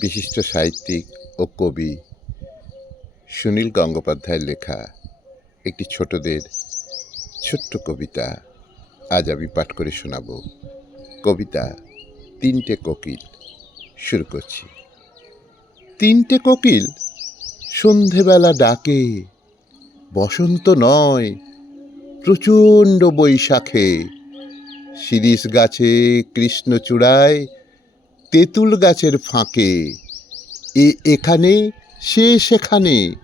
বিশিষ্ট সাহিত্যিক ও কবি সুনীল গঙ্গোপাধ্যায়ের লেখা একটি ছোটদের ছোট্ট কবিতা আজ আমি পাঠ করে শোনাব। কবিতা তিনটে কোকিল। শুরু করছি। তিনটে কোকিল সন্ধেবেলা ডাকে, বসন্ত নয় প্রচণ্ড বৈশাখে। শিরীষ গাছে, কৃষ্ণচূড়ায়, তেঁতুল গাছের ফাঁকে। এখানে সে সেখানে,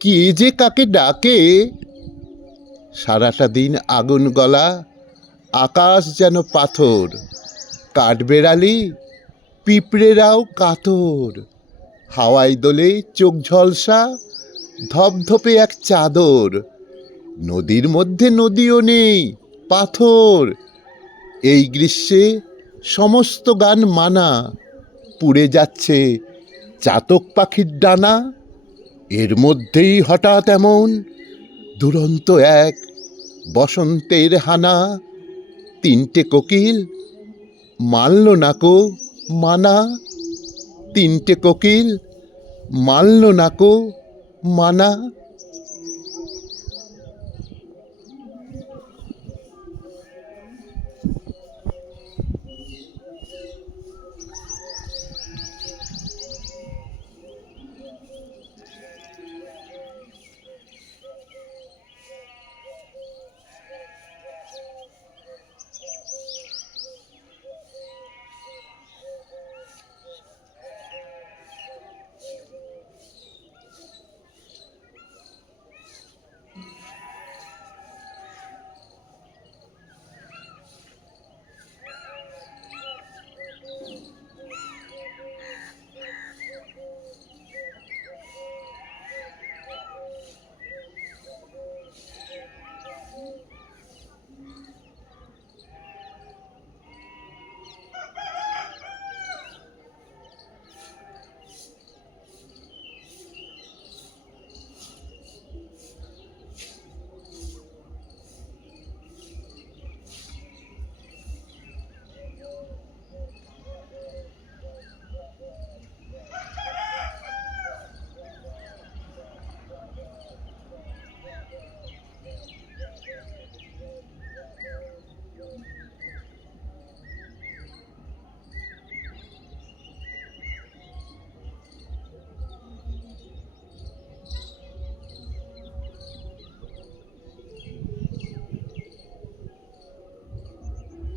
কে যে কাকে ডাকে। সারাটা দিন আগুন গলা, আকাশ যেন পাথর। কাঠবেড়ালি, পিঁপড়েরাও কাতর। হাওয়ায় দোলে চোখ ঝলসা, ধপধপে এক চাদর। নদীর মধ্যে নদীও নেই, পাথর। এই গ্রীষ্মে সমস্ত গান মানা, পুড়ে যাচ্ছে চাতক পাখির ডানা। এর মধ্যেই হঠাৎ এমন দুরন্ত এক বসন্তের হানা। তিনটে কোকিল মানল না কো মানা। তিনটে কোকিল মানল না কো মানা।